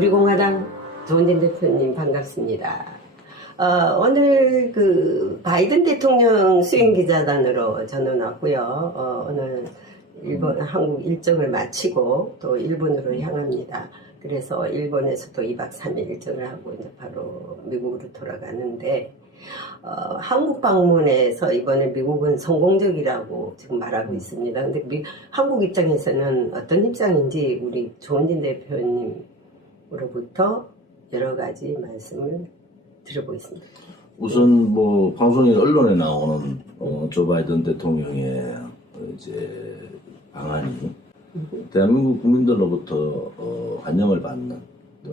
우리 공화당 조은진 대표님 반갑습니다. 오늘 그 바이든 대통령 수행기자단으로 저는 왔고요. 오늘 일본, 한국 일정을 마치고 또 일본으로 향합니다. 그래서 일본에서도 2박 3일 일정을 하고 이제 바로 미국으로 돌아가는데, 한국 방문에서 이번에 미국은 성공적이라고 지금 말하고 있습니다. 근데 한국 입장에서는 어떤 입장인지 우리 조은진 대표님으로부터 여러 가지 말씀을 들어보겠습니다. 우선 뭐 방송인 언론에 나오는 조 바이든 대통령의 이제 방안이 대한민국 국민들로부터 환영을 받는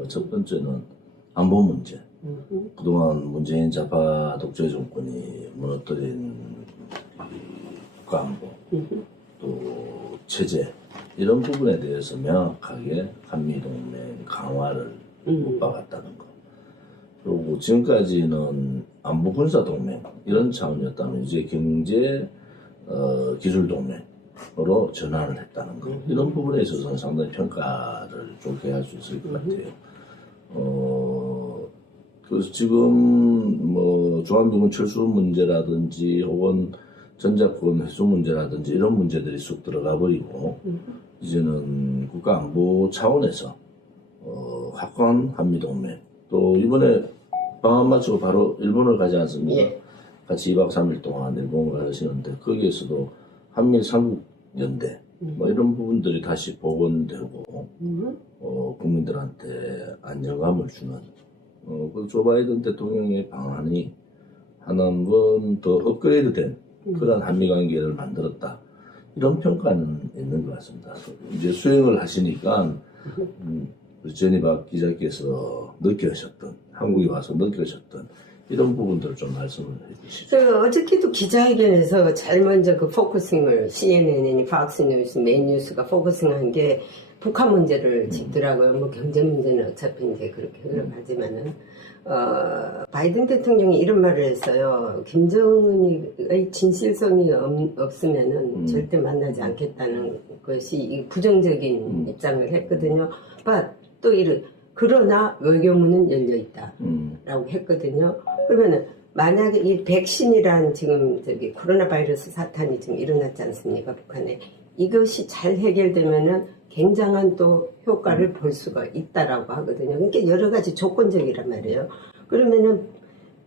첫 번째는 안보 문제. 그동안 문재인 좌파 독재 정권이 무너뜨린 국가안보, 또 체제 이런 부분에 대해서 명확하게 한미동맹 강화를 못 박았다는 것. 그리고 지금까지는 안보 군사 동맹 이런 차원이었다면 이제 경제 기술 동맹으로 전환을 했다는 것. 이런 부분에 있어서는 상당히 평가를 좋게 할 수 있을 것 같아요. 그래서 지금 뭐 주한미군 철수 문제라든지 혹은 전자권 회수 문제라든지 이런 문제들이 쑥 들어가 버리고 이제는 국가안보 차원에서 확고한 한미동맹, 또 이번에 방한 마치고 바로 일본을 가지 않습니까? 예. 같이 2박 3일 동안 일본을 가시는데 거기에서도 한미 삼국연대 뭐 이런 부분들이 다시 복원되고 국민들한테 안정감을 주는 그 조 바이든 대통령의 방안이 하나 한 번 더 업그레이드된 그런 한미 관계를 만들었다. 이런 평가는 있는 것 같습니다. 이제 수행을 하시니까 우리 전희박 기자께서 느끼셨던, 한국에 와서 느끼셨던 이런 부분들을 좀 말씀을 해주시죠. 어저께도 기자회견에서 제일 먼저 그 포커싱을 CNN이 팍스뉴스, 메인뉴스가 포커싱한 게 북한 문제를 짚더라고요. 뭐 경제 문제는 어차피 이제 그렇게 흘러가지만은 바이든 대통령이 이런 말을 했어요. 김정은의 진실성이 없으면은 절대 만나지 않겠다는 것이 이 부정적인 입장을 했거든요. 또 그러나 외교문은 열려 있다라고 했거든요. 그러면은 만약에 이 백신이란 지금 코로나 바이러스 사탄이 지금 일어났지 않습니까? 북한에 이것이 잘 해결되면은 굉장한 또 효과를 볼 수가 있다라고 하거든요. 그러니까 여러 가지 조건적이란 말이에요. 그러면은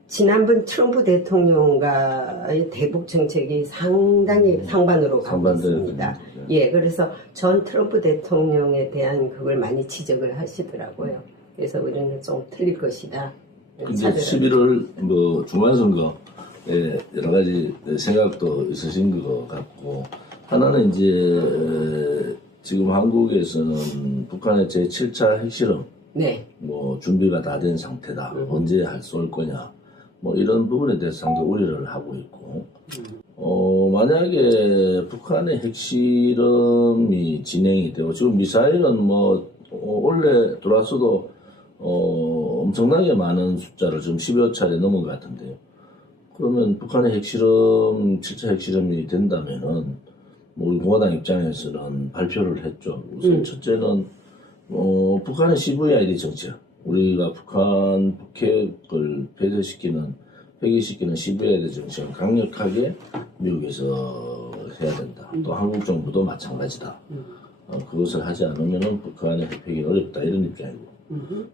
지난번 트럼프 대통령과의 대북 정책이 상당히 상반으로 가고 있습니다. 예, 그래서 전 트럼프 대통령에 대한 그걸 많이 지적을 하시더라고요. 그래서 우리는 좀 틀릴 것이다. 근데 11월 뭐 중간선거에 여러 가지 생각도 있으신 것 같고, 하나는 이제 지금 한국에서는 북한의 제7차 핵실험 네. 뭐 준비가 다 된 상태다. 언제 쏠 거냐. 뭐 이런 부분에 대해서 상당히 우려를 하고 있고, 만약에 북한의 핵실험이 진행이 되고, 지금 미사일은 뭐 원래 들어왔어도 엄청나게 많은 숫자를 지금 10여 차례 넘은 것 같은데요. 그러면 북한의 핵실험, 7차 핵실험이 된다면은 우리 공화당 입장에서는 발표를 했죠. 우선 첫째는 북한의 CVID 정책, 우리가 북한 북핵을 폐기시키는 CVID 정책을 강력하게 미국에서 해야 된다. 또 한국 정부도 마찬가지다. 그것을 하지 않으면 북한의 핵폐기는 어렵다, 이런 입장이고.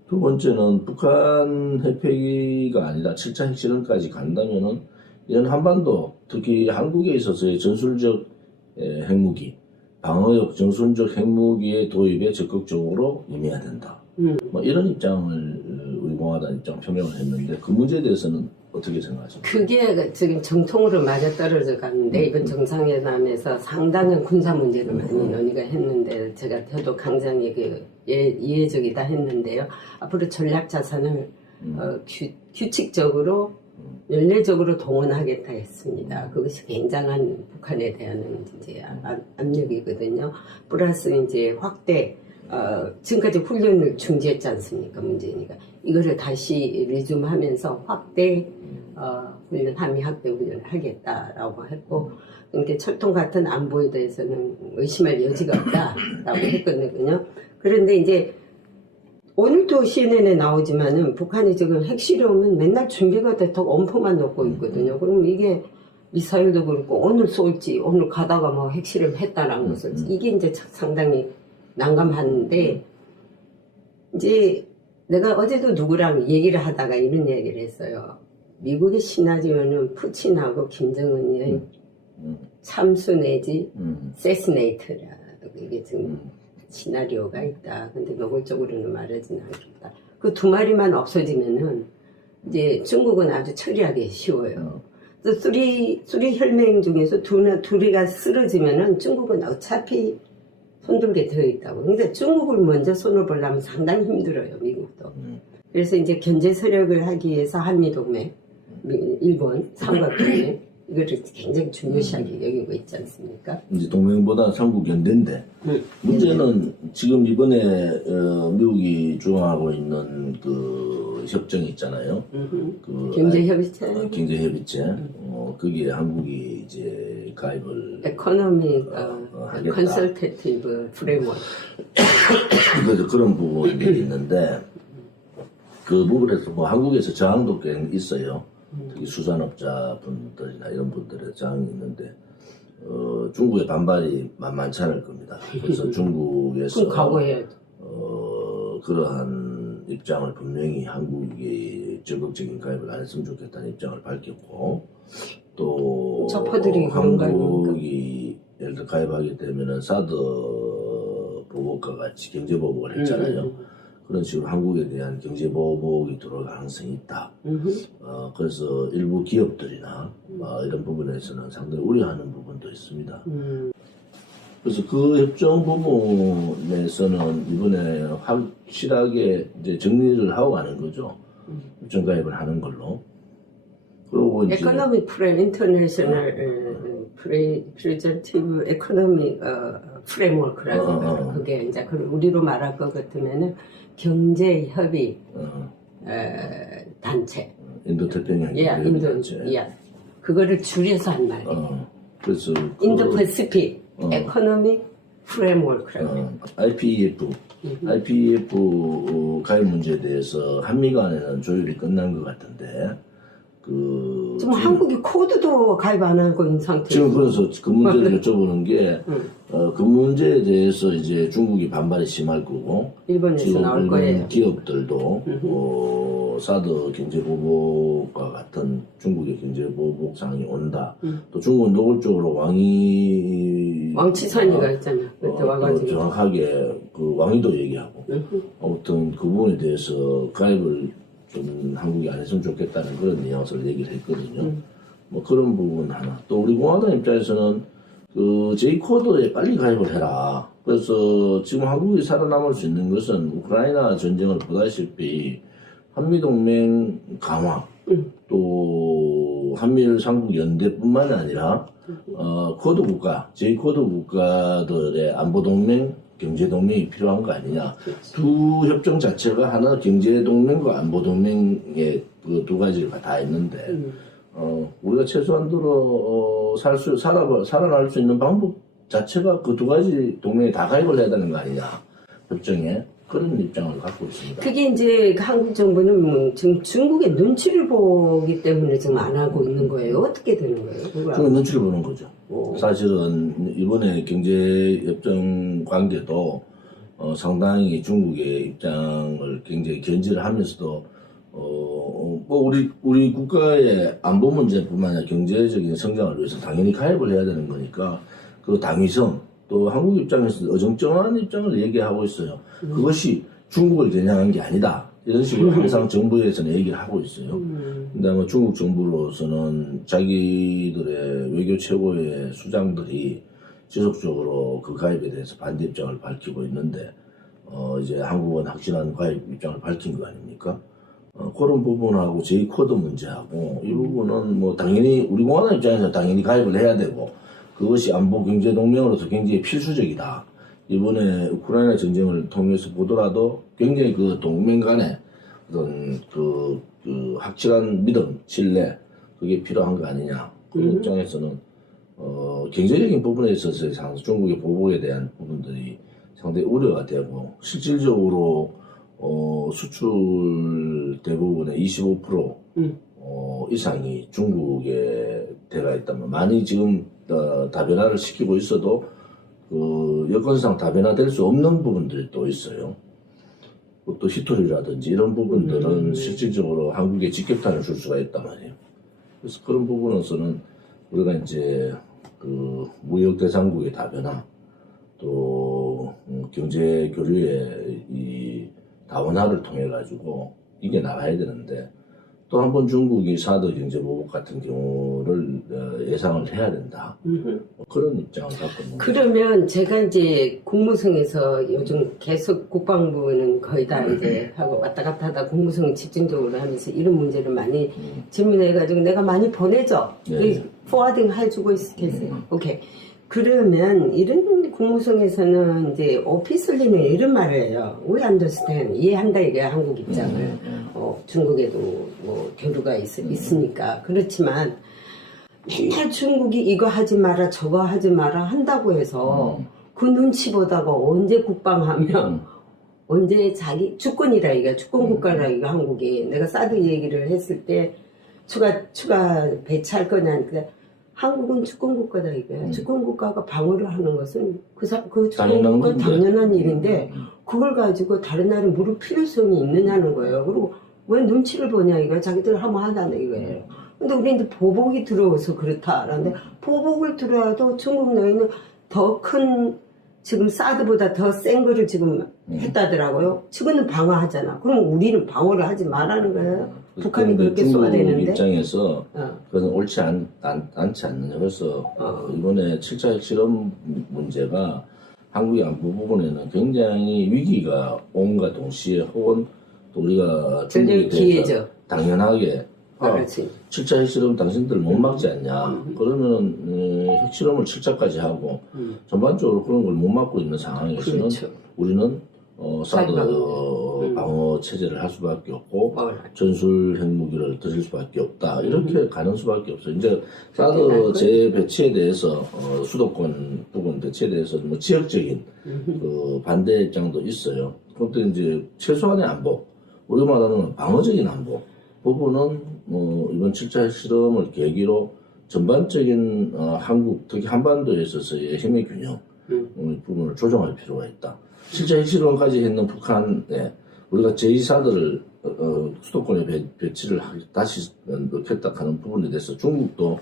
두 번째는 북한 핵폐기가 아니라 7차 핵실험까지 간다면은 이런 한반도, 특히 한국에 있어서의 전술적 핵무기, 방어력 전술적 핵무기의 도입에 적극적으로 임해야 된다. 뭐 이런 입장을 우리 공화당 입장 표명을 했는데, 그 문제에 대해서는 어떻게 생각하십니까? 그게 지금 정통으로 맞아떨어져 가는데, 이번 정상회담에서 상당한 군사 문제를 많이 논의가 했는데, 저도 굉장히 이해적이다 했는데요. 앞으로 전략 자산을 규칙적으로 연례적으로 동원하겠다 했습니다. 그것이 굉장한 북한에 대한 이제 압력이거든요. 플러스 이제 확대, 지금까지 훈련을 중지했지 않습니까? 문재인이가. 이거를 다시 리즘하면서 확대, 훈련, 한미 확대 훈련을 하겠다라고 했고, 그러니까 철통 같은 안보에 대해서는 의심할 여지가 없다라고 했거든요. 그런데 이제 오늘도 CNN에 나오지만은 북한이 지금 핵실험은 맨날 준비가 돼서 엄포만 놓고 있거든요. 그럼 이게 미사일도 그렇고 오늘 쏠지 오늘 가다가 뭐 핵실험 했다라는 것을 이게 이제 상당히 난감한데 이제 내가 어제도 누구랑 얘기를 하다가 이런 얘기를 했어요. 미국이 신나지면은 푸틴하고 김정은이 참수 내지 세스네이트라 이게 지금 시나리오가 있다. 근데 노골적으로는 말하지는 않겠다. 그 두 마리만 없어지면은 이제 중국은 아주 처리하기 쉬워요. 또 수리 혈맹 중에서 둘이가 쓰러지면은 중국은 어차피 손들 게 더 있다고. 근데 중국을 먼저 손을 보려면 상당히 힘들어요, 미국도. 그래서 이제 견제 세력을 하기 위해서 한미동맹, 일본, 삼각동맹, 이거를 굉장히 중요시하게 여기고 있지 않습니까? 이제 동맹보다 삼국 연대인데 문제는 지금 이번에 미국이 주장하고 있는 그 협정이 있잖아요. 그 경제협의체. 경제협의체. 거기에 한국이 이제 가입을 에코노믹 하겠다. 컨설테이티브 프레임워크. 그래서 그런 부분이 있는데 그 부분에서 뭐 한국에서 저항도 꽤 있어요. 특히 수산업자분들이나 이런 분들의 저항이 있는데 중국의 반발이 만만치 않을 겁니다. 그래서 중국에서 그럼 각오해야죠. 그러한 입장을 분명히 한국이 적극적인 가입을 안 했으면 좋겠다는 입장을 밝혔고 또 저퍼들이 그런 거 한국이 예를 들어 가입하게 되면은 사드 보복과 같이 경제 보복을 했잖아요. 그런 식으로 한국에 대한 경제 보복이 들어올 가능성이 있다. 그래서 일부 기업들이나 이런 부분에서는 상당히 우려하는 부분도 있습니다. 그래서 그 협정 부분에서는 이번에 확실하게 이제 정리를 하고 가는 거죠. 협정 가입을 하는 걸로. 그리고 이제 에코노믹 프레임, 인터내셔널 프리젠티브 에코노믹 프레임워크라는 거. 그게 이제 우리로 말할 것 같으면은 경제 협의 단체. 인도 태평양 단체. 그거를 줄여서 한 말이에요. 그래서 인도 패시픽 에코노믹 프레임워크라고. IPEF 가입 문제에 대해서 한미 간에는 조율이 끝난 것 같은데 지금 한국이 코드도 가입 안 하고 있는 상태예요. 지금 그래서 그 문제를 여쭤보는 게 그 문제에 대해서 이제 중국이 반발이 심할 거고 일본에서 나올 거예요. 기업들도 사드 경제 보복과 같은 중국의 경제 보복 상황이 온다. 또 중국은 노골적으로 왕치산이가 있잖아요. 그때 와가지고 정확하게 그 왕이도 얘기하고 아무튼 그 부분에 대해서 가입을 좀 한국이 안 했으면 좋겠다는 그런 뉘앙스를 얘기를 했거든요. 뭐 그런 부분 하나. 또 우리 공화당 입장에서는 그 J-코드에 빨리 가입을 해라. 그래서 지금 한국이 살아남을 수 있는 것은 우크라이나 전쟁을 보다시피 한미동맹 강화, 또 한미일 삼국 연대뿐만 아니라 코드 국가, J-코드 국가들의 안보동맹, 경제동맹이 필요한 거 아니냐. 두 협정 자체가 하나 경제동맹과 안보동맹의 그 두 가지가 다 있는데, 우리가 최소한도로 살아날 수 있는 방법 자체가 그 두 가지 동맹에 다 가입을 해야 되는 거 아니냐. 협정에. 그런 입장을 갖고 있습니다. 그게 이제 한국 정부는 지금 중국의 눈치를 보기 때문에 지금 안 하고 있는 거예요. 어떻게 되는 거예요? 중국 눈치를 보는 거죠. 사실은 이번에 경제협정 관계도 상당히 중국의 입장을 굉장히 견지를 하면서도 뭐 우리 국가의 안보 문제뿐만 아니라 경제적인 성장을 위해서 당연히 가입을 해야 되는 거니까 그 당위성 또 한국 입장에서 어정쩡한 입장을 얘기하고 있어요. 그것이 중국을 겨냥한 게 아니다. 이런 식으로 항상 정부에서는 얘기를 하고 있어요. 근데 뭐 중국 정부로서는 자기들의 외교 최고의 수장들이 지속적으로 그 가입에 대해서 반대 입장을 밝히고 있는데, 이제 한국은 확실한 가입 입장을 밝힌 거 아닙니까? 그런 부분하고 J-코드 문제하고 이 부분은 뭐 당연히 우리 공화당 입장에서 당연히 가입을 해야 되고 그것이 안보 경제 동맹으로서 굉장히 필수적이다. 이번에 우크라이나 전쟁을 통해서 보더라도 굉장히 그 동맹 간의 어떤 그 확실한 믿음, 신뢰 그게 필요한 거 아니냐. 그 입장에서는 경제적인 부분에 있어서 중국의 보복에 대한 부분들이 상당히 우려가 되고 실질적으로 수출 대부분의 25% 이상이 중국에 들어가 있다면 많이 지금 다변화를 시키고 있어도 그 여건상 다변화될 수 없는 부분들이 또 있어요. 또 히토리라든지 이런 부분들은 실질적으로 한국에 직격탄을 줄 수가 있단 말이에요. 그래서 그런 부분에서는 우리가 이제 그 무역 대상국의 다변화 또 경제 교류의 이 다원화를 통해 가지고 이게 나가야 되는데 또 한 번 중국이 사드 경제 보복 같은 경우를 예상을 해야 된다. 그런 입장을 갖고 있는 거예요. 그러면 제가 이제 국무성에서 요즘 계속 국방부는 거의 다 이제 하고 왔다 갔다 하다 국무성 집중적으로 하면서 이런 문제를 많이 질문해가지고 내가 많이 보내죠. 네. 포워딩 해주고 계세요. 오케이. 그러면 이런 국무성에서는 이제 오피셜리는 이런 말을 해요. We understand. 이해한다 이게 한국 입장을. 중국에도 뭐 교류가 있으니까. 그렇지만 맨날 중국이 이거 하지 마라 저거 하지 마라 한다고 해서 그 눈치 보다가 언제 국방하면 언제 자기 주권이라 이거 주권 국가라 이거 한국이 내가 사드 얘기를 했을 때 추가 배치할 거냐니까 한국은 주권 국가다 이게 주권 국가가 방어를 하는 것은 그 주권 국가 당연한 일인데 그걸 가지고 다른 나라에 물을 필요성이 있느냐는 거예요. 그리고 왜 눈치를 보냐 이거야. 자기들 한번 하자는 이거예요. 근데 우리 이제 보복이 들어와서 그렇다라는데 보복을 들어와도 중국 너희는 더 큰 지금 사드보다 더 센 거를 지금 했다더라고요. 지금은 방어하잖아. 그럼 우리는 방어를 하지 말라는 거예요. 북한이 그렇게 써야 되는데. 중국 입장에서 그건 옳지 않지 않느냐. 그래서 이번에 7차 핵실험 문제가 한국의 안보 부분에는 굉장히 위기가 온과 동시에 혹은 또 우리가 중국에 대해서 기회죠. 당연하게 그렇지. 7차 핵실험 당신들 못 막지 않냐. 그러면 핵실험을 7차까지 하고 전반적으로 그런 걸 못 막고 있는 상황에서는 그렇죠. 우리는 사드 방어 체제를 할 수밖에 없고 전술 핵무기를 들일 수밖에 없다. 이렇게 가는 수밖에 없어요. 이제 사드 재배치에 대해서 수도권 부분 배치에 대해서 뭐 지역적인 그 반대 입장도 있어요. 그런데 이제 최소한의 안보, 우리가 말하는 방어적인 안보 부분은 이번 7차 핵실험을 계기로 전반적인 한국 특히 한반도에 있어서의 힘의 균형 부분을 조정할 필요가 있다. 7차 핵실험까지 했는 북한에 우리가 제2사드를 수도권에 배치를 다시 넣겠다 하는 부분에 대해서 중국도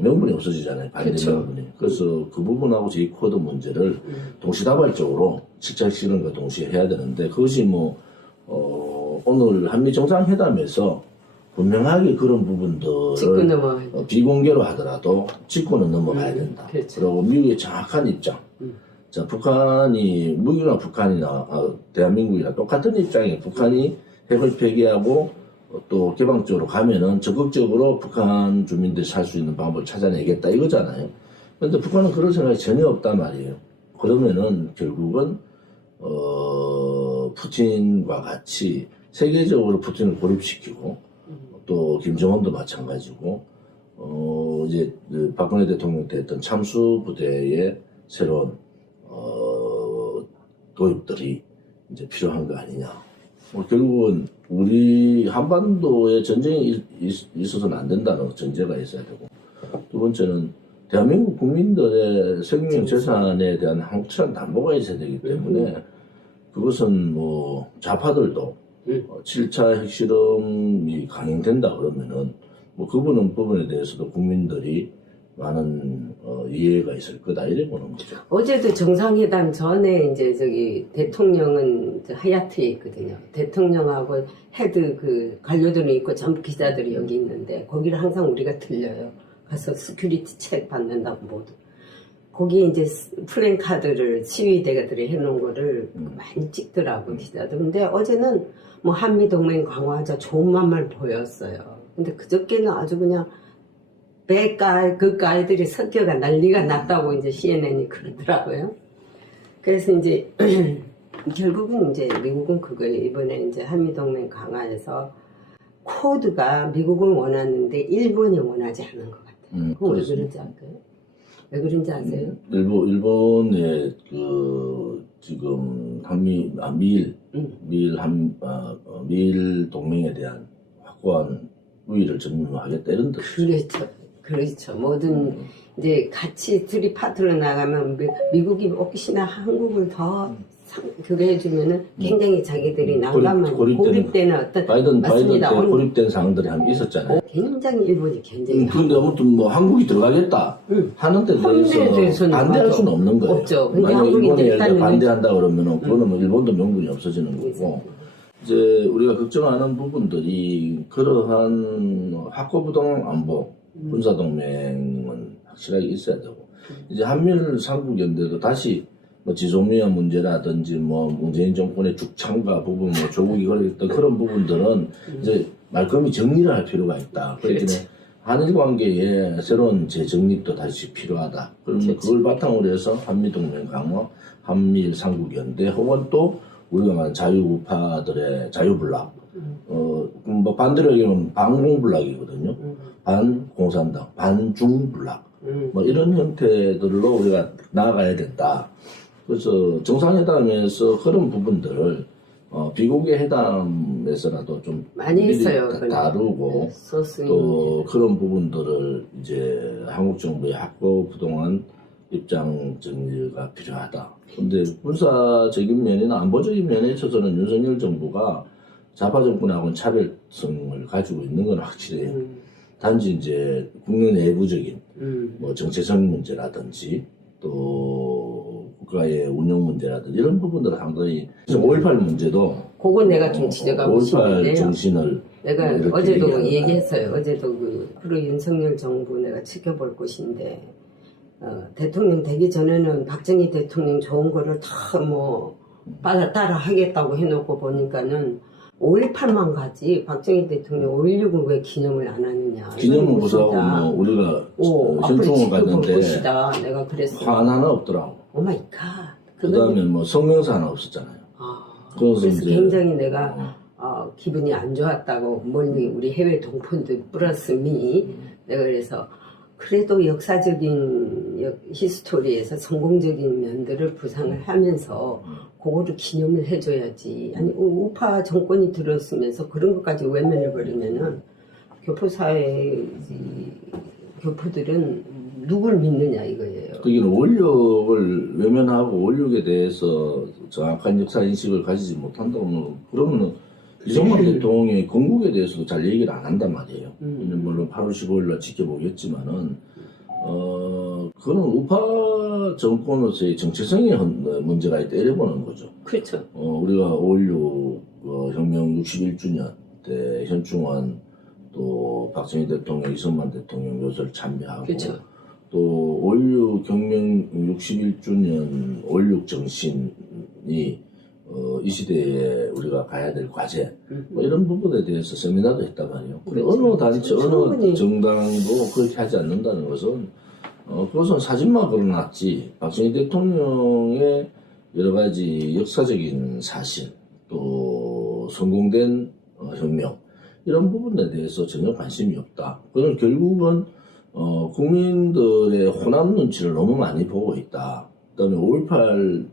명분이 없어지잖아요. 반대 명분이. 그래서 그 부분하고 제2코드 문제를 동시다발적으로 7차 핵실험과 동시에 해야 되는데 그것이 오늘 한미 정상회담에서 분명하게 그런 부분들을 비공개로 하더라도 짚고는 넘어가야 된다. 그리고 미국의 정확한 입장. 자, 북한이, 미국이나 북한이나 대한민국이나 똑같은 입장에 북한이 핵을 폐기하고 또 개방적으로 가면은 적극적으로 북한 주민들이 살 수 있는 방법을 찾아내겠다 이거잖아요. 그런데 북한은 그런 생각이 전혀 없단 말이에요. 그러면은 결국은 푸틴과 같이 세계적으로 푸틴을 고립시키고 또 김정은도 마찬가지고 이제 박근혜 대통령 때 했던 참수 부대의 새로운 도입들이 이제 필요한 거 아니냐. 결국은 우리 한반도에 전쟁이 있어서는 안 된다는 전제가 있어야 되고 두 번째는 대한민국 국민들의 생명 재산에 대한 확실한 담보가 있어야 되기 때문에 그것은 좌파들도 7차 핵실험이 강행된다 그러면은 그 부분에 대해서도 국민들이 많은 이해가 있을 거다 이래 보는 거죠. 어제도 정상회담 전에 이제 대통령은 하얏트에 있거든요. 대통령하고 헤드 관료들은 있고 전부 기자들이 여기 있는데 거기를 항상 우리가 들려요. 가서 스큐리티 책 받는다고 모두. 거기에 이제 플랜카드를 시위대가들이 해놓은 거를 많이 찍더라고 기자들. 근데 어제는 한미 동맹 강화하자 좋은 맘만 보였어요. 근데 그저께는 아주 그냥 그 가이들이 성격가 난리가 났다고 이제 CNN이 그러더라고요. 그래서 이제 결국은 이제 미국은 그거예요. 이번에 이제 한미동맹 강화해서 코드가 미국은 원하는데 일본이 원하지 않은 것 같아요. 그건 왜 그런지 알까요? 왜 그런지 아세요? 일본의 지금 미일 미일 동맹에 대한 확고한 우위를 점유하겠다 이런 뜻이죠. 그렇죠. 뭐든 이제 같이 둘이 파트로 나가면 미국이 혹시나 한국을 더 그게 해주면은 굉장히 자기들이 난감한 고립되는 어떤 바이든 때 맞습니다. 고립된 상황들이 한번 있었잖아요. 굉장히 일본이 굉장히 그런데 아무튼 뭐 한국이 들어가겠다 하는 데 대해서 반대할 수는 없는 거예요. 없죠. 근데 만약 한국이 일본이 일단은 반대한다 그러면은 그거는 뭐 일본도 명분이 없어지는 거고. 이제 우리가 걱정하는 부분들이 그러한 확고부동 안보 군사동맹은 확실하게 있어야 되고 이제 한미일 삼국연대도 다시 뭐 지소미아 문제라든지 뭐 문재인 정권의 죽창과 부분 뭐 조국이 걸렸던 그런 부분들은 이제 말끔히 정리를 할 필요가 있다. 그렇기 때문에 한일 관계에 새로운 재정립도 다시 필요하다. 그러면 그걸 바탕으로 해서 한미동맹 강화, 한미일 삼국연대 혹은 또 우리가 말하는 자유우파들의 자유블락, 뭐 반대로 얘기하면 반공블락이거든요. 반공산당, 반중블락, 뭐 이런 형태들로 우리가 나아가야 된다. 그래서 정상회담에서 그런 부분들을 비공개 회담에서라도 좀 많이 했어요. 다루고 또 그런 부분들을 이제 한국 정부의 확고부동한 입장 정리가 필요하다. 근데 군사적인 면이나 안보적인 면에 있어서는 윤석열 정부가 좌파 정권하고는 차별성을 가지고 있는 건 확실해요. 단지 이제 국내 내부적인 뭐 정체성 문제라든지 또 국가의 운영 문제라든지 이런 부분들은 상당히 5.18 문제도 그건 내가 좀 지적하고 5.18 싶은데요. 정신을 내가 뭐 어제도 얘기했어요. 어제도 그리고 윤석열 정부 내가 지켜볼 것인데 대통령 되기 전에는 박정희 대통령 좋은 거를 다 뭐 따라 하겠다고 해놓고 보니까는 5.18만 가지 박정희 대통령 5.16은 왜 기념을 안 하느냐. 기념을 못하고 뭐 우리가 현충을 갔는데 내가 그랬어. 하나는 없더라고. 오마이 갓. 그 다음에 뭐 성명서 하나 없었잖아요. 그래서 굉장히 내가 기분이 안 좋았다고 멀리 우리 해외 동포들 플러스 내가 그래서 그래도 역사적인 히스토리에서 성공적인 면들을 부상을 하면서 그거를 기념을 해줘야지. 아니 우파 정권이 들었으면서 그런 것까지 외면해버리면은 교포사회 교포들은 누굴 믿느냐 이거예요. 그러니까 원력을 외면하고 원력에 대해서 정확한 역사 인식을 가지지 못한다고 그러면 이승만 대통령의 건국에 대해서도 잘 얘기를 안 한단 말이에요. 물론 8월 15일날 지켜보겠지만은 그거는 우파 정권으로서의 정체성의 문제가 있다 이래보는 거죠. 그렇죠. 우리가 5.16 혁명 61주년 때 현충원 또 박정희 대통령, 이승만 대통령 묘소를 참배하고 그렇죠. 또 5.16 혁명 61주년 5.16 정신이 이 시대에 우리가 가야 될 과제 뭐 이런 부분에 대해서 세미나도 했단 말이에요. 그렇죠. 어느 단체, 어느 정당도 그렇게 하지 않는다는 것은 그것은 사진만 걸어놨지 박정희 대통령의 여러 가지 역사적인 사실 또 성공된 혁명 이런 부분에 대해서 전혀 관심이 없다. 그건 결국은 국민들의 호남 눈치를 너무 많이 보고 있다. 그다음에 5.18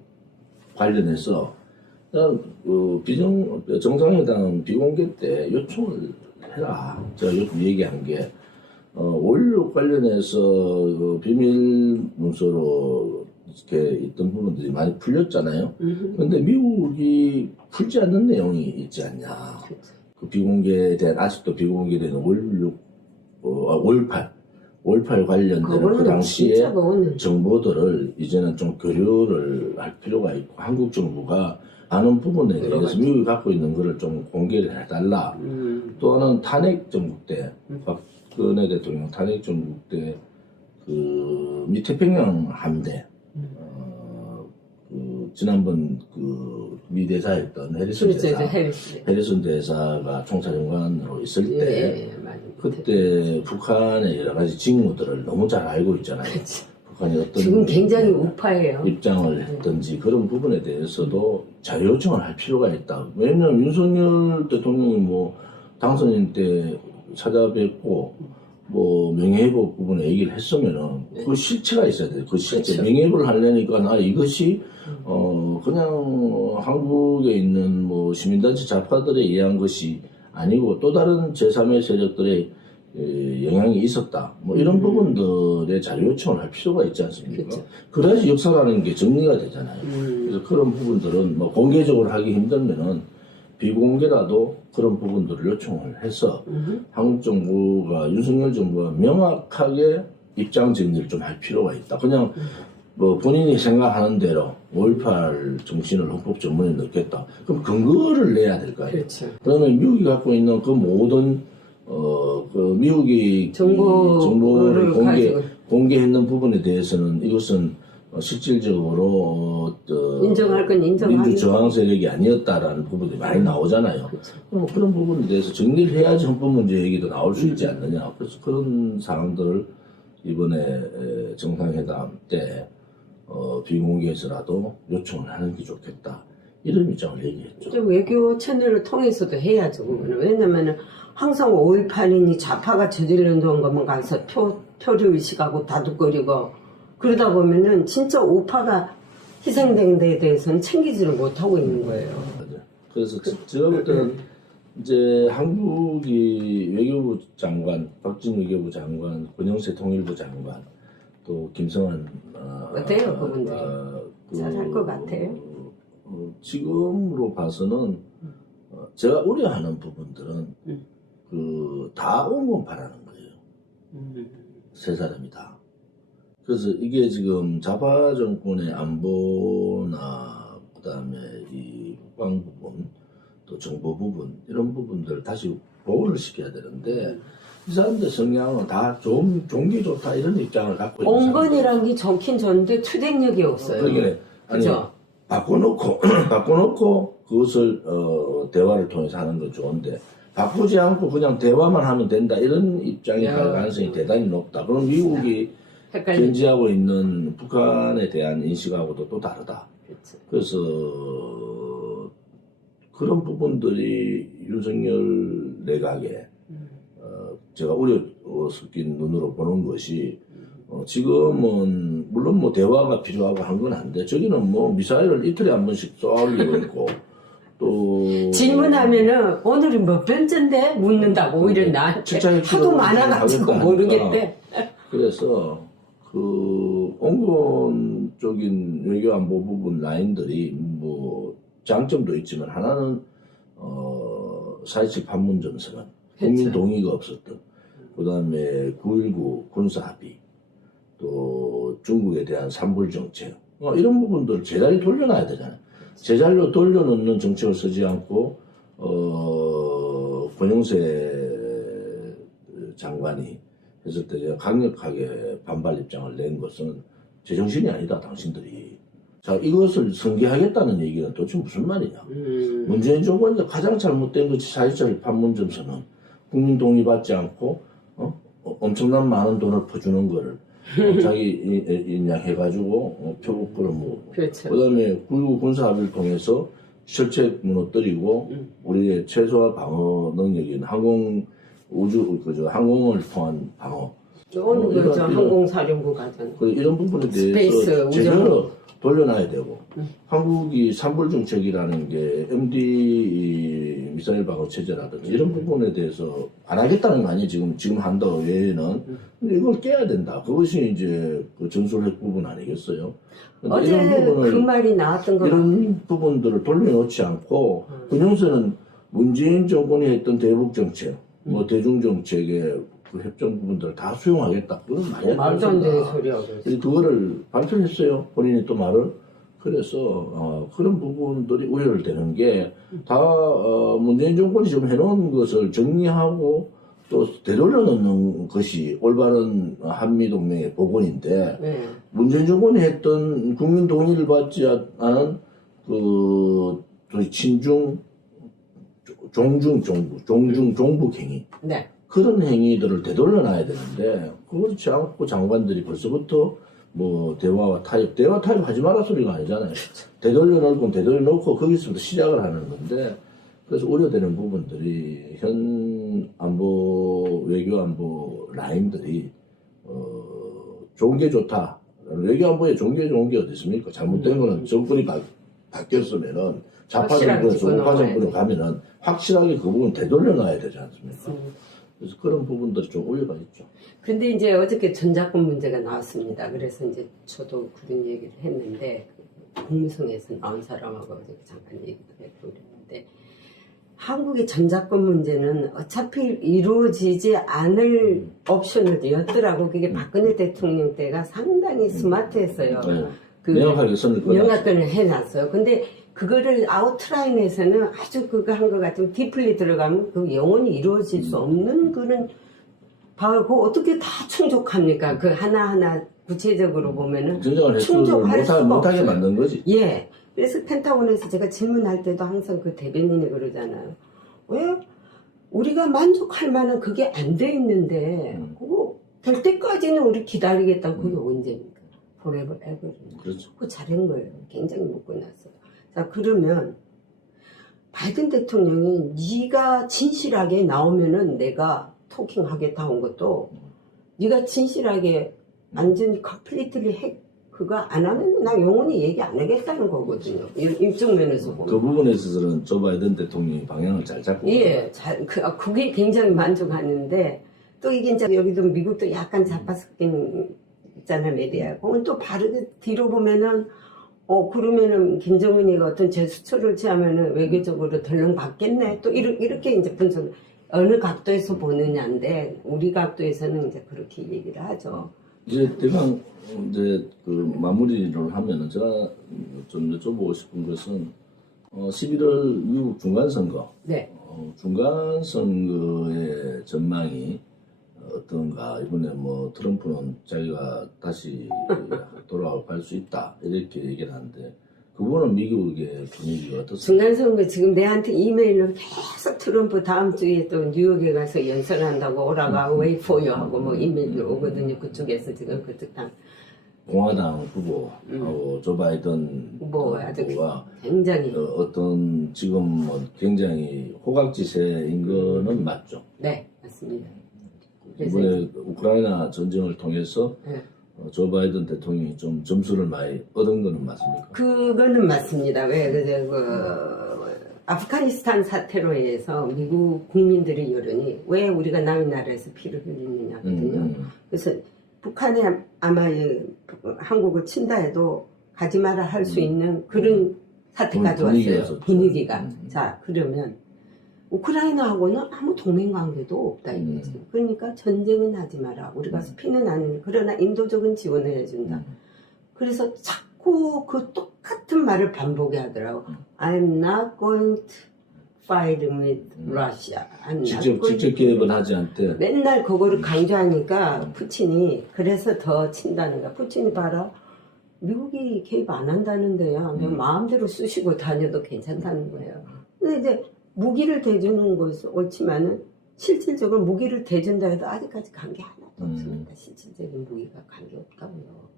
관련해서 정상회담 비공개 때 요청을 해라. 제가 요즘 얘기한 게 5.16 관련해서 비밀 문서로 이렇게 있던 부분들이 많이 풀렸잖아요. 그런데 미국이 풀지 않는 내용이 있지 않냐. 그 비공개된 아직도 비공개된 5.18 관련된 그 당시에 정보들을 이제는 좀 교류를 할 필요가 있고 한국 정부가 많은 부분에 대해서 미국이 갖고 있는 것을 좀 공개를 해달라. 또 하나는 탄핵 정국 때 박근혜 대통령 탄핵 정국 때 그 미태평양 함대 지난번 미 대사였던 해리슨 대사가 총사령관으로 있을 때 그때 북한의 여러 가지 징후들을 너무 잘 알고 있잖아요. 북한이 어떤 지금 굉장히 우파예요. 입장을 했든지 그런 부분에 대해서도 자유요청을 할 필요가 있다. 왜냐하면 윤석열 대통령이 뭐 당선인 때 찾아뵙고 뭐 명예회복 부분에 얘기를 했으면은 그 실체가 있어야 돼요. 그 실체. 명예회복을 하려니까 이것이 그냥 한국에 있는 뭐 시민단체 좌파들에 의한 것이 아니고 또 다른 제3의 세력들의 영향이 있었다. 뭐 이런 부분들의 자료 요청을 할 필요가 있지 않습니까? 그렇죠. 그래야지 역사라는 게 정리가 되잖아요. 그래서 그런 부분들은 뭐 공개적으로 하기 힘들면은 비공개라도 그런 부분들을 요청을 해서 한국 정부가 윤석열 정부가 명확하게 입장 정리를 좀 할 필요가 있다. 그냥 뭐 본인이 생각하는 대로 5.18 정신을 헌법 전문에 넣겠다. 그럼 근거를 내야 될 거 아니에요. 그렇죠. 그러면 미국이 갖고 있는 그 모든 그 미국이 정보를 공개했는 부분에 대해서는 이것은 실질적으로 인정할 건 인정하고 민주 저항 세력이 아니었다라는 부분이 많이 나오잖아요. 그렇죠. 그럼 그런 부분에 대해서 정리를 해야지 헌법 문제 얘기도 나올 수 있지 않느냐. 그래서 그런 사항들을 이번에 정상회담 때 비공개해서라도 요청을 하는 게 좋겠다. 이런 입장을 얘기했죠. 외교 채널을 통해서도 해야죠. 그거는. 왜냐면은 항상 5.18이니 좌파가 저지른 것만 가서 표류 의식하고 다독거리고 그러다 보면은 진짜 우파가 희생된 데에 대해서는 챙기지를 못하고 있는 거예요. 맞아요. 그래서 제가 볼 때는 이제 한국이 외교부 장관, 박진 외교부 장관, 권영세 통일부 장관, 또 김성한 어때요, 그분들? 잘할 것 같아요? 지금으로 봐서는 제가 우려하는 부분들은 다 온건파라는 거예요. 세 사람이 다. 그래서 이게 지금 좌파 정권의 안보나 그다음에 이 국방 부분 또 정보 부분 이런 부분들 다시 보호를 시켜야 되는데 이 사람들 성향은 다 종기 좋다 이런 입장을 갖고 있는 온건이란 게 좋긴 좋은데 투쟁력이 없어요. 그러니까 아니 그죠? 바꿔놓고 그것을 대화를 통해서 하는 건 좋은데 바꾸지 않고 그냥 대화만 하면 된다 이런 입장이 갈 가능성이 대단히 높다. 그럼 미국이 견지하고 있는 북한에 대한 인식하고도 또 다르다. 그렇죠. 그래서 그런 부분들이 윤석열 내각에 제가 우려 섞인 눈으로 보는 것이 지금은 물론 뭐 대화가 필요하고 한 건 한데 저기는 뭐 미사일을 이틀에 한 번씩 쏘아올리고 있고 또 질문하면은 오늘은 몇 번째인데 묻는다고 오히려 나한테 하도 많아가지고 모르겠대. 그래서 그 온건적인 외교안보 부분 라인들이 뭐 장점도 있지만 하나는 4.27 판문점선언 국민 동의가 없었던 그 다음에 9.19 군사합의 또 중국에 대한 산불정책 이런 부분들을 제자리 돌려놔야 되잖아요. 제자리로 돌려놓는 정책을 쓰지 않고 권영세 장관이 했을 때 제가 강력하게 반발 입장을 낸 것은 제정신이 아니다 당신들이. 자 이것을 승계하겠다는 얘기는 도대체 무슨 말이냐. 문재인 정권에서 가장 잘못된 것이 4.27 판문점 선언. 국민 동의 받지 않고 엄청난 많은 돈을 퍼주는 거를 자기 인양 해가지고 표국 끌어모으고 그렇죠. 그다음에 9.19 군사합의를 통해서 실책 무너뜨리고 우리의 최소화 방어 능력인 항공을 통한 방어 오늘 그저 항공사령부 가잖아요. 이런 부분에 스페이스 대해서 우정. 제대로 돌려놔야 되고 한국이 산불정책이라는 게 MD 미사일 방어 체제라든지 이런 부분에 대해서 안 하겠다는 거 아니에요. 지금 한다 외에는. 근데 이걸 깨야 된다. 그것이 이제 그 전술핵 부분 아니겠어요? 어제 그 말이 나왔던 거 이런 부분들을 돌려놓지 않고 권영세는 문재인 정권이 했던 대북 정책, 뭐 대중 정책의 그 협정 부분들을 다 수용하겠다. 그건 말도 안 되는 소리야. 그거를 발표했어요. 본인이 또 말을. 그래서 그런 부분들이 우려를 되는 게 다 문재인 정권이 지금 해놓은 것을 정리하고 또 되돌려 놓는 것이 올바른 한미동맹의 복원인데 네. 문재인 정권이 했던 국민 동의를 받지 않은 그 친중 종북 행위 네. 그런 행위들을 되돌려놔야 되는데 그렇지 않고 장관들이 벌써부터 뭐 대화 타협 하지 마라 소리가 아니잖아요. 되돌려놓고 되돌려놓고 거기서부터 시작을 하는 건데 그래서 우려되는 부분들이 현 외교 안보 라인들이 좋은 게 좋다. 외교안보에 종교에 좋은 게 어디 있습니까? 잘못된 거는 정권이 바뀌었으면은 좌파 확실하게 정권에서 우파 짚어놓아야 정권으로 돼. 가면은 확실하게 그 부분 되돌려놔야 되지 않습니까? 그래서 그런 부분들이 좀 우려가 있죠. 근데 이제 어저께 전작권 문제가 나왔습니다. 그래서 이제 저도 그런 얘기를 했는데, 국무성에서 나온 사람하고 어저께 잠깐 얘기도 했고 그랬는데, 한국의 전작권 문제는 어차피 이루어지지 않을 옵션을 였더라고. 그게 박근혜 대통령 때가 상당히 스마트했어요. 네. 그 명확하게 선을 끊었죠. 명확하게 해놨어요. 근데 그거를 아웃라인에서는 아주 그거 한 것 같으면 디플리 들어가면 그 영원히 이루어질 수 없는 그런 그거 어떻게 다 충족합니까? 그 하나하나 구체적으로 보면은 진정한 해소를 충족할 수가 못하게 없어요. 만든 거지. 예. 그래서 펜타곤에서 제가 질문할 때도 항상 그 대변인이 그러잖아요. 왜 우리가 만족할 만한 그게 안 돼 있는데 그거 될 때까지는 우리 기다리겠다고. 그게 언제입니까? forever ever. 그렇죠. 그거 잘한 거예요. 굉장히 먹고 났어요. 자, 그러면 바이든 대통령이 네가 진실하게 나오면은 내가 토킹하겠다 한 것도, 네가 진실하게 완전히 컴플리트리 그거 안 하면 나 영원히 얘기 안 하겠다는 거거든요. 이쪽 면에서 보면. 그 부분에 있어서는 조 바이든 대통령이 방향을 잘 잡고. 예, 그게 굉장히 만족하는데, 또 이게 이제 여기도 미국도 약간 잡아 섞인 있잖아요, 메디아. 그건 또 바르게 뒤로 보면은, 그러면은 김정은이 어떤 제스처를 취하면은 외교적으로 덜렁 받겠네. 또 이렇게 이제 분석, 어느 각도에서 보느냐인데, 우리 각도에서는 이제 그렇게 얘기를 하죠. 이제 대강 이제 그 마무리를 하면은 제가 좀 여쭤보고 싶은 것은 11월 미국 중간선거, 네. 중간선거의 전망이 어떤가. 이번에 뭐 트럼프는 자기가 다시 돌아갈 수 있다 이렇게 얘기를 하는데, 그거는 미국의 분위기가 어떻습니까? 중간선거 지금 내한테 이메일로 계속 트럼프 다음 주에 또 뉴욕에 가서 연설한다고 오라고 wait for you 하고 뭐 이메일이 오거든요. 그쪽에서 지금 그 특당 공화당 후보하고 조 바이든 아주 후보가 굉장히 어떤 지금 뭐 굉장히 호각지세인 거는 맞죠. 네, 맞습니다. 그래서 이번에 우크라이나 전쟁을 통해서 네. 조 바이든 대통령이 좀 점수를 많이 얻은 거는 맞습니까? 그거는 맞습니다. 왜 아프가니스탄 사태로 인해서 미국 국민들의 여론이 왜 우리가 남의 나라에서 피를 흘리느냐거든요. 그래서 북한에 아마 한국을 친다 해도 가지 마라 할 수 있는 그런 사태까지 왔어요. 분위기가. 자, 그러면 우크라이나하고는 아무 동맹 관계도 없다 이거지. 그러니까 전쟁은 하지 마라. 우리가 피는 안, 그러나 인도적인 지원을 해준다. 그래서 자꾸 그 똑같은 말을 반복해 하더라고. I'm not going to fight with Russia. 직접 개입을 하지 않대. 맨날 그거를 강조하니까 푸틴이 그래서 더 친다는 거야. 푸틴이 봐라. 미국이 개입 안 한다는데요. 그냥 마음대로 쓰시고 다녀도 괜찮다는 거예요. 근데 이제 무기를 대주는 것은 옳지만은 실질적으로 무기를 대준다 해도 아직까지 관계 하나도 없습니다. 실질적인 무기가 관계 없다고요.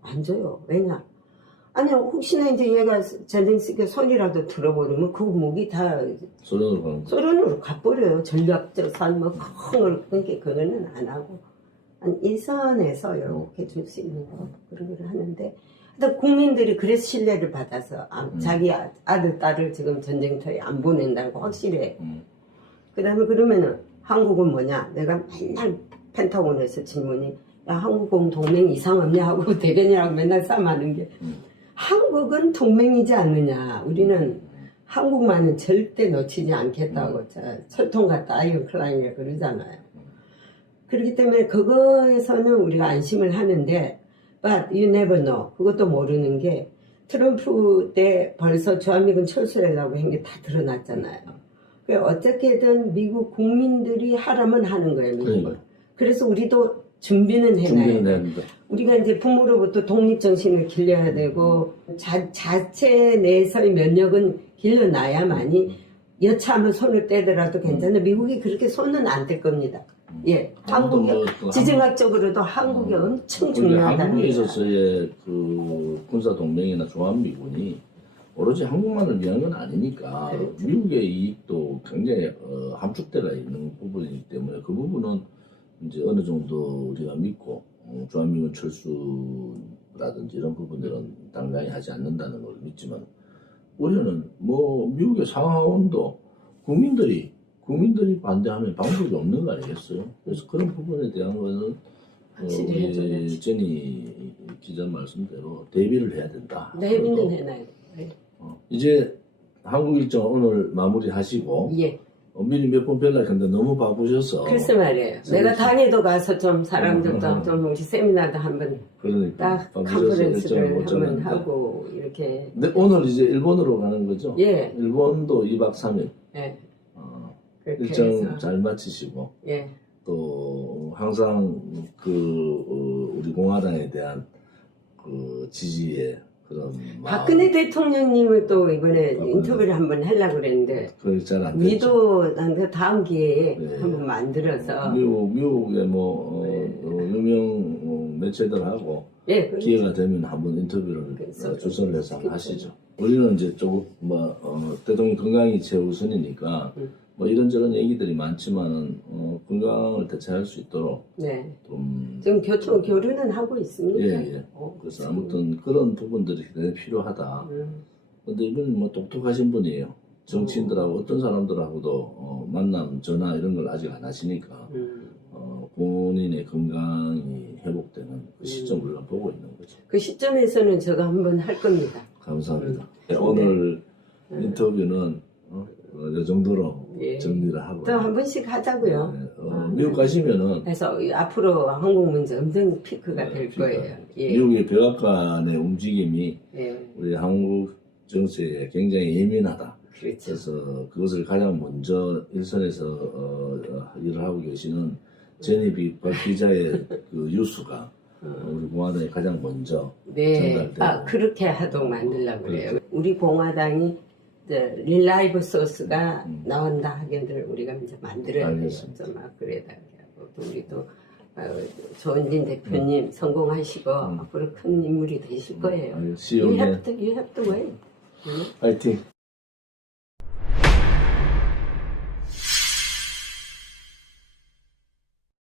안 줘요. 왜냐? 아니 혹시나 이제 얘가 젤렌스키 손이라도 들어버리면 그 무기 다 소련으로 가버려요. 전략적 산뭐 콩을. 그러니까 그거는 안 하고 한 일선에서 이렇게 줄 수 있는 거 그런 걸 하는데, 일단 국민들이 그래서 신뢰를 받아서 자기 아들 딸을 지금 전쟁터에 안 보낸다고 확실해. 그 다음에 그러면은 한국은 뭐냐? 내가 맨날 펜타곤에서 질문이 야 한국은 동맹 이상 없냐 하고 대변이라고 맨날 싸움하는 게 한국은 동맹이지 않느냐. 우리는 한국만은 절대 놓치지 않겠다고 철통 같다 아이언클라인이 그러잖아요. 그렇기 때문에 그거에서는 우리가 안심을 하는데, but you never know. 그것도 모르는 게 트럼프 때 벌써 주한미군 철수하려고 한 게 다 드러났잖아요. 어떻게든 미국 국민들이 하라면 하는 거예요, 미국은. 그래서 우리도 준비는 해놔야 돼. 우리가 이제 부모로부터 독립정신을 길러야 되고, 자체 내에서의 면역은 길러놔야만이 여차하면 손을 떼더라도 괜찮아요. 미국이 그렇게 손은 안 뗄 겁니다. 예, 한국이 지정학적으로도 한국이 엄청 중요하다는 한국에 있어서의 그 군사 동맹이나 주한미군이 오로지 한국만을 위한 건 아니니까. 그렇죠. 미국의 이익도 굉장히 함축되어 있는 부분이기 때문에 그 부분은 이제 어느 정도 우리가 믿고 주한미군 철수 라든지 이런 부분들은 당장히 하지 않는다는 걸 믿지만 우리는 뭐 미국의 상하원도 국민들이 반대하면 방법이 없는 거 아니겠어요? 그래서 그런 부분에 대한 거는 확실히 해줘야지. 우리 제니 기자 말씀대로 대비를 해야 된다. 내비는 해놔야 돼. 이제 한국 일정 오늘 마무리하시고 예. 미리 몇 번 연락했는데 너무 바쁘셔서 글쎄 말이에요. 내가 단위도 가서 좀 사람들도 좀 우리 세미나도 한번 그러니까 딱 바쁘셔서 일정을 컨퍼런스를 못 한번 잡았는데 하고 이렇게. 근데 오늘 이제 일본으로 가는 거죠? 예. 일본도 2박 3일 예. 그렇게 일정 해서. 잘 마치시고 예. 또 항상 우리 공화당에 대한 그 지지의 그런 박근혜 대통령님을 또 이번에 박근혜. 인터뷰를 한번 하려고 그랬는데 그게 잘안 됐죠. 위도한테 다음 기회에 네. 한번 만들어서 미국의 뭐 네. 유명 매체들하고 예, 기회가 되면 한번 인터뷰를 그래서 주선을 해서 그렇죠. 하시죠. 우리는 이제 조금 대통령 건강이 최우선이니까 뭐 이런저런 얘기들이 많지만은 건강을 대체할 수 있도록 네. 좀 지금 교류는 하고 있습니다. 예. 그래서 아무튼 그런 부분들이 굉장히 필요하다. 근데 이분은 뭐 똑똑하신 분이에요. 정치인들하고 어떤 사람들하고도 만남, 전화 이런 걸 아직 안 하시니까 본인의 건강이 회복되는 그 시점을 보고 있는 거죠. 그 시점에서는 제가 한번 할 겁니다. 감사합니다. 오늘 인터뷰는 이 정도로 예. 정리를 하고 또 한 번씩 하자고요. 미국 가시면은 그래서 앞으로 한국 문제 엄청 피크가 될 그러니까 거예요. 예. 미국의 백악관의 움직임이 예. 우리 한국 정세에 굉장히 예민하다. 그렇죠. 그래서 그것을 가장 먼저 일선에서 일을 하고 계시는 제니 박 기자의 그 뉴스가 우리 공화당에 가장 먼저 네. 전달되고 그렇게 하도록 만들려고 그래요. 우리 공화당이 릴라이브 소스가 나온다 하기를 우리가 이제 만들어야 돼요. 알겠습니다. 좀 그래다 하고 또 우리도 조은진 대표님 성공하시고 앞으로 큰 인물이 되실 거예요. 시험에 You have to wait. 파이팅.